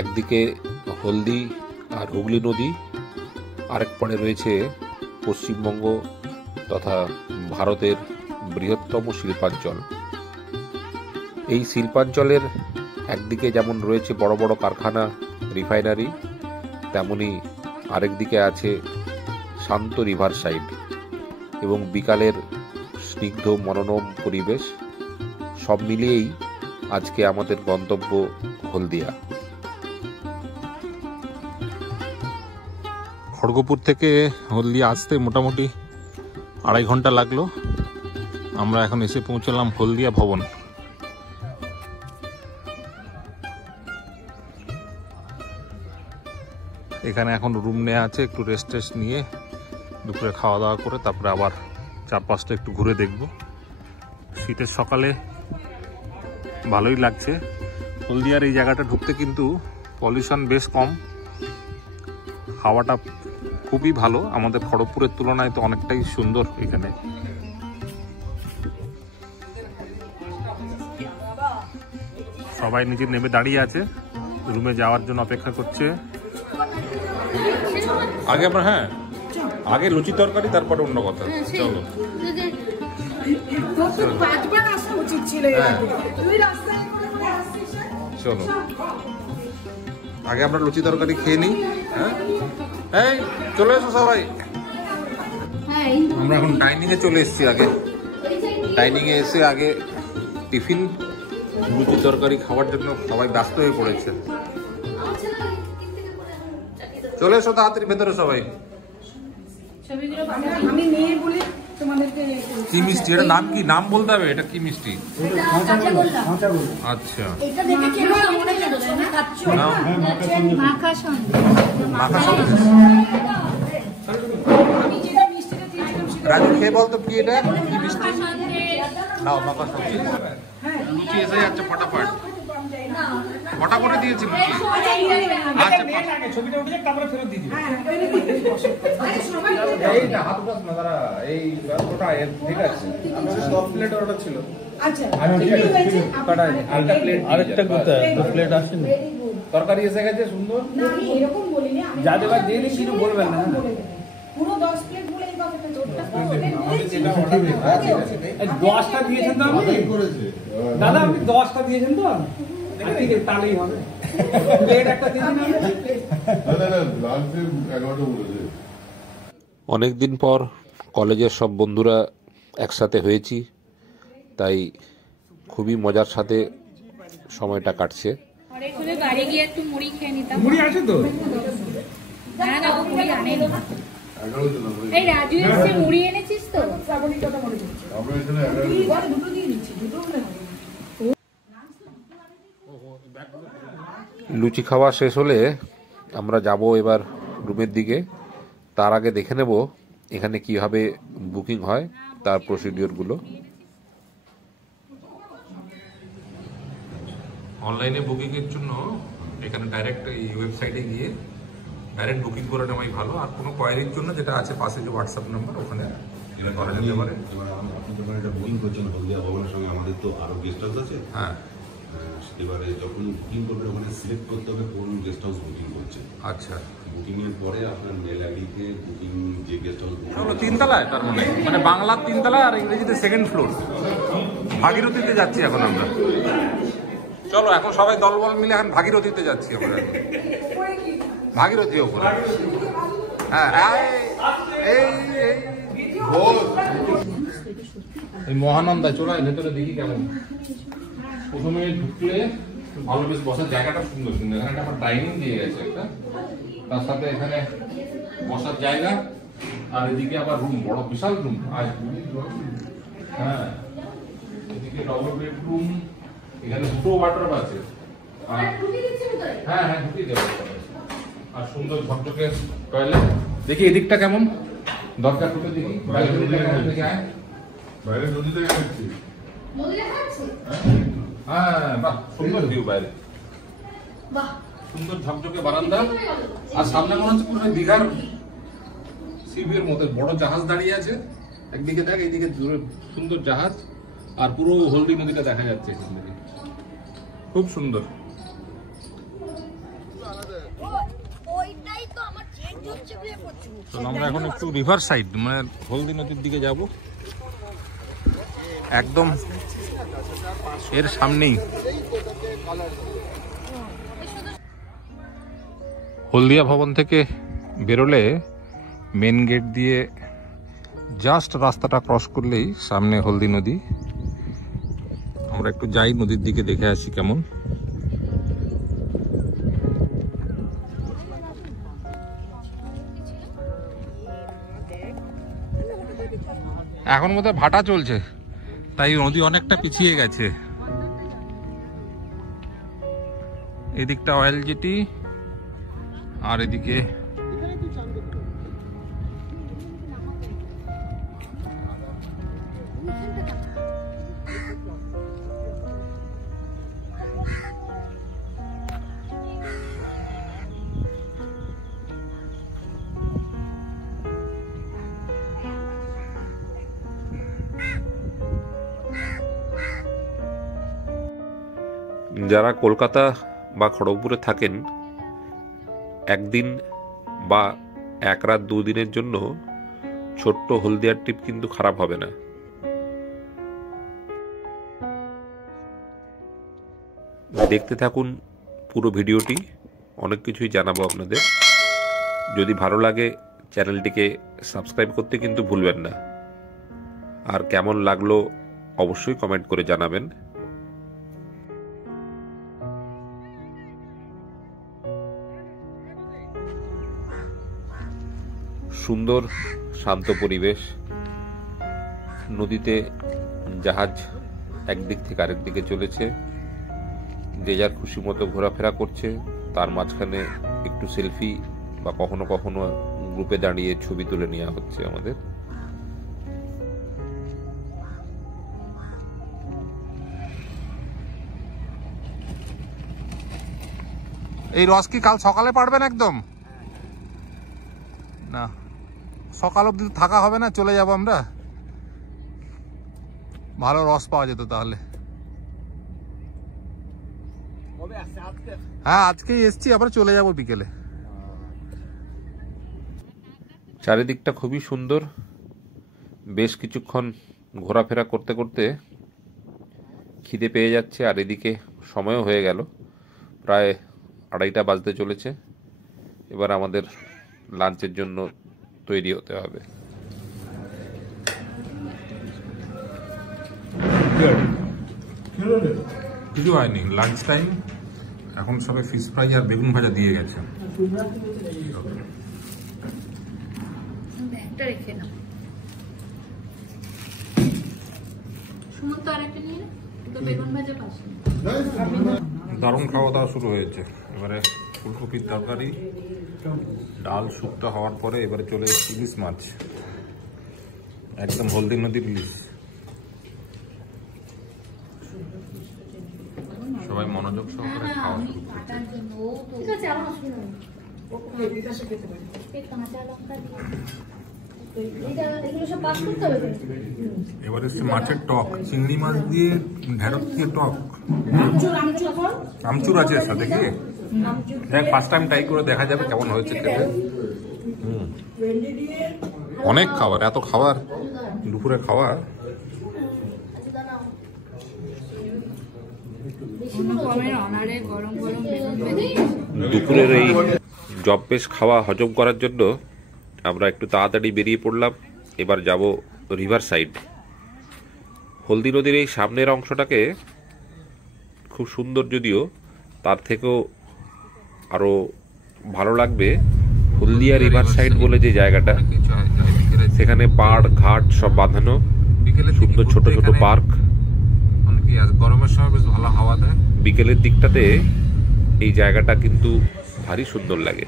একদিকে হলদি আর হুগলি নদী, আরেক পাড়ে রয়েছে পশ্চিমবঙ্গ তথা ভারতের বৃহত্তম শিল্পাঞ্চল। এই শিল্পাঞ্চলের একদিকে যেমন রয়েছে বড় বড় কারখানা, রিফাইনারি, তেমনি আরেক দিকে আছে শান্ত রিভার সাইড এবং বিকালের স্নিগ্ধ মনোরম পরিবেশ। সব মিলিয়েই আজকে আমাদের গন্তব্য হলদিয়া। খড়গপুর থেকে হলদিয়া আসতে মোটামুটি 2.5 ঘন্টা লাগলো। আমরা এখন এসে পৌঁছলাম হলদিয়া ভবন। এখানে এখন রুম নেওয়া আছে, একটু রেস্ট নিয়ে দুপুরে খাওয়া দাওয়া করে তারপরে আবার চারপাশটা একটু ঘুরে দেখব। শীতের সকালে ভালোই লাগছে। হলদিয়ার এই জায়গাটা ঢুকতে কিন্তু পলিউশন বেশ কম, হাওয়াটা খুবই ভালো, আমাদের খড়গপুরের তুলনায় তো অনেকটাই সুন্দর। এখানে সবাই নিচে নেমে দাঁড়িয়ে আছে, রুমে যাওয়ার জন্য অপেক্ষা করছে। আগে আমরা আগে লুচি তরকারি, তারপরে অন্য কথা। চলো চলো আগে আমরা লুচি তরকারি খেয়ে নিই। এই চলে এসো সবাই। আমরা এখন ডাইনিং এ চলে এসেছি। আগে ডাইনিং এ এসে আগে টিফিন, লুচি তরকারি খাওয়ার জন্য সবাই ব্যস্ত হয়ে পড়েছে। চলে এসো তাড়াতাড়ি ভেতরে সবাই। কি মিষ্টি? এটা নাম কি? নাম বলতে হবে। এটা কি মিষ্টি? আচ্ছা, রাজু খেয়ে বলতো কি এটা কি মিষ্টি? নাও মাখা সবজি। লুচি এসে যাচ্ছে ফটাফট, ফটা করে দিয়েছি লুচি। আচ্ছা ছবিটা উঠে যাক, তারপরে ফেরত দিয়ে দিও। এইটা হাত উঠাস না দাঁড়া, এই ওটা ঠিক আছে। আমাদের 10 প্লেট অর্ডার ছিল। আচ্ছা আরেকটা কোথায়? 2 প্লেট আসেনি, তরকারি এসে গেছে সুন্দর। না আমি এরকম বলিনি, আমি যা দেবার দিয়ে দিই, কিছু বলবেন না। পুরো 10 প্লেট বলে এই কথাটা জোরটা তো আমি যেটা অর্ডার দিয়েছি 10টা দিয়েছেন তো আপনি করেছে দাদা, আপনি 10টা দিয়েছেন তো ঠিক আছে, তাহলেই হবে। প্লেট একটা দিয়ে দিন দাদা, লাঞ্চে 11টা বলেছে। অনেকদিন পর কলেজের সব বন্ধুরা একসাথে হয়েছি, তাই খুবই মজার সাথে সময়টা কাটছে। বাড়ি গিয়ে একটু মুড়ি খেয়ে নিতাম। মুড়ি আছে তো? না না, ও মুড়ি আনেনি। এই রাজু এসে মুড়ি এনেছিস তো? লুচি খাওয়া শেষ হলে আমরা যাব এবার রুমের দিকে। তার আগে দেখে নেব এখানে কিভাবে বুকিং হয়, তার প্রসিডিওরগুলো। অনলাইনে বুকিংয়ের জন্য এখানে ডাইরেক্ট এই ওয়েবসাইটে গিয়ে ডাইরেক্ট বুকিং করে নেওয়াই ভালো। আর কোনো কোয়ারির জন্য যেটা আছে পাশে যে হোয়াটসঅ্যাপ নাম্বার, ওখানে করা যেতে পারে। আপনি যখন এটা বুকিং করছেন হলদিয়া ভবনের সঙ্গে, আমাদের তো আরও গেস্ট হাউস আছে। হ্যাঁ, এবারে যখন বুকিং করবেন ওখানে সিলেক্ট করতে হবে কোন গেস্ট হাউস বুকিং করছে। আচ্ছা, বুকিংয়ের পরে আপনার মেল আইডিতে বুকিং যে গেস্ট হাউস হলো 3 তলায়, তার মানে বাংলার 3 তলা আর ইংরেজিতে 2nd ফ্লোর। ভাগীরথীতে যাচ্ছি এখন আমরা। চলো এখন সবাই দলবল মিলে এখন ভাগীরথীতে যাচ্ছি আমরা। ভাগীরথী ওপরে। হ্যাঁ, এই মহানন্দা চলে ভেতরে দেখি কেমন। প্রথমে ঢুকলে ভালো, বেশ বসার জায়গাটা সুন্দর সুন্দর। এখানে আমার ডাইনিং দিয়ে গেছে একটা, তার সাথে এখানে বসার জায়গা, আর এদিকে আবার রুম, বড় বিশাল রুম। হ্যাঁ, এদিকে ডবল বেডরুম, এখানে 2টো ওয়ার্ডরোব আছে। হ্যাঁ ঢুকিয়ে দেবো। আর সুন্দর ঝকঝকে টয়লেট। দেখি এদিকটা কেমন, দরজা খুলে দেখি বাইরে নদী থেকে আসছি। হ্যাঁ বাহ, সুন্দর ভিউ বাইরে, সুন্দর ঝকঝকে বারান্দা। আর সামনে মনে হচ্ছে পুরো দীঘার সিভির মতো বড় জাহাজ দাঁড়িয়ে আছে। একদিকে দেখ, এইদিকে দূরে সুন্দর জাহাজ, আর পুরো হলদি নদীটা দেখা যাচ্ছে এখান থেকে, খুব সুন্দর। তো আমরা এখন একটু রিভার সাইড মানে হলদি নদীর দিকে যাব, একদম এর সামনেই। হলদিয়া ভবন থেকে বেরোলে মেন গেট দিয়ে জাস্ট রাস্তাটা ক্রস করলেই সামনে হলদি নদী। আমরা একটু যাই নদীর দিকে, দেখে আসি কেমন। এখন বোধহয় ভাটা চলছে, তাই নদী অনেকটা পিছিয়ে গেছে। এদিকটা অয়েল জেটি, আর এদিকে যারা কলকাতা বা খড়গপুরে থাকেন, একদিন বা এক রাত দুদিনের জন্য ছোট্ট হলদিয়ার ট্রিপ কিন্তু খারাপ হবে না। দেখতে থাকুন পুরো ভিডিওটি, অনেক কিছুই জানাবো আপনাদের। যদি ভালো লাগে চ্যানেলটিকে সাবস্ক্রাইব করতে কিন্তু ভুলবেন না। আর কেমন লাগলো অবশ্যই কমেন্ট করে জানাবেন। সুন্দর শান্ত পরিবেশ, নদীতে জাহাজ একদিক থেকে আরেক দিকে চলেছে, যে যার খুশি মতো ঘোরাফেরা করছে। তার মাঝখানে একটু সেলফি বা কখনো কখনো গ্রুপে দাঁড়িয়ে ছবি তুলে নেওয়া হচ্ছে আমাদের। এই রস কি কাল সকালে পারবেন? একদম না, সকাল অবধি থাকা হবে না, চলে যাব আমরা। ভালো রস পাওয়া যেত তাহলে। হ্যাঁ, আজকেই এসছি, আবার চলে যাব বিকেলে। চারিদিকটা খুবই সুন্দর। বেশ কিছুক্ষণ ঘোরাফেরা করতে করতে খিদে পেয়ে যাচ্ছে, আর এদিকে সময়ও হয়ে গেল, প্রায় 2:30 বাজতে চলেছে। এবার আমাদের লাঞ্চের জন্য তৈরি হতে হবে। কিছু হয়নি, লাঞ্চ টাইম এখন। সবে ফিশ ফ্রাই আর বেগুন ভাজা দিয়ে গেছে। দারুণ খাওয়া দাওয়া শুরু হয়েছে। এবারে ফুলকপির তরকারি, ডাল শুক্তো হওয়ার পরে এবারে চলে এসেছে ইলিশ মাছ, একদম হলদি নদীর ইলিশ। সবাই মনোযোগ সহকারে খাওয়া শুরু করছে। এবার এসছে মাছের টক, চিংড়ি মাছ দিয়ে ঢেঁড়স দিয়ে টক, আমচুর আছে এর সাথে। কি দেখ, ফার্স্ট টাইম ট্রাই করে দেখা যাবে কেমন হয়েছে খেতে। অনেক খাবার, এত খাবার, দুপুরে খাবার। দুপুরের এই জম্পেশ খাওয়া হজম করার জন্য আমরা একটু তাড়াতাড়ি বেরিয়ে পড়লাম। এবার যাব রিভার সাইড। হলদি নদীর এই সামনের অংশটাকে খুব সুন্দর, যদিও তার থেকেও আরো ভালো লাগবে হলদিয়া রিভার সাইড বলে যে জায়গাটা, সেখানে পাড় ঘাট সব বাঁধানো, সুন্দর ছোট ছোট পার্ক। গরমের সময় বেশ ভালো হাওয়া দেয়। বিকেলের দিকটাতে এই জায়গাটা কিন্তু ভারী সুন্দর লাগে।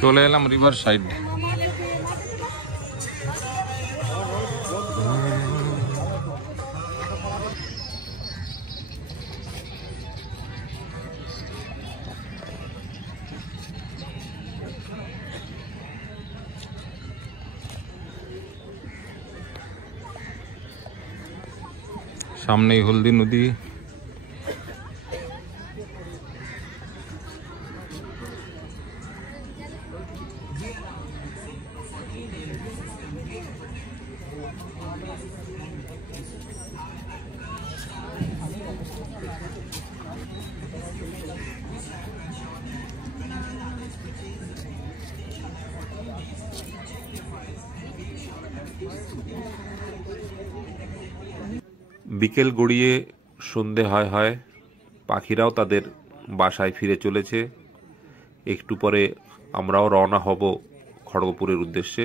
চলে এলাম রিভার সাইড। সামনেই হলদি নদী। বিকেল গড়িয়ে সন্ধে হয়, পাখিরাও তাদের বাসায় ফিরে চলেছে। একটু পরে আমরাও রওনা হব খড়গপুরের উদ্দেশ্যে।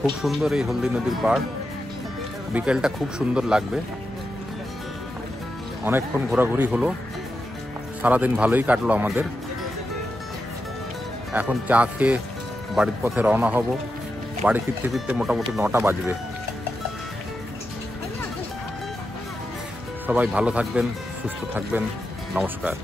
খুব সুন্দর এই হলদি নদীর পাড়, বিকেলটা খুব সুন্দর লাগবে। অনেকক্ষণ ঘোরাঘুরি হলো, সারাদিন ভালোই কাটলো আমাদের। এখন চা খেয়ে বাড়ির পথে রওনা হব। বাড়ি ফিরতে ফিরতে মোটামুটি 9টা বাজবে। সবাই ভালো থাকবেন, সুস্থ থাকবেন। নমস্কার।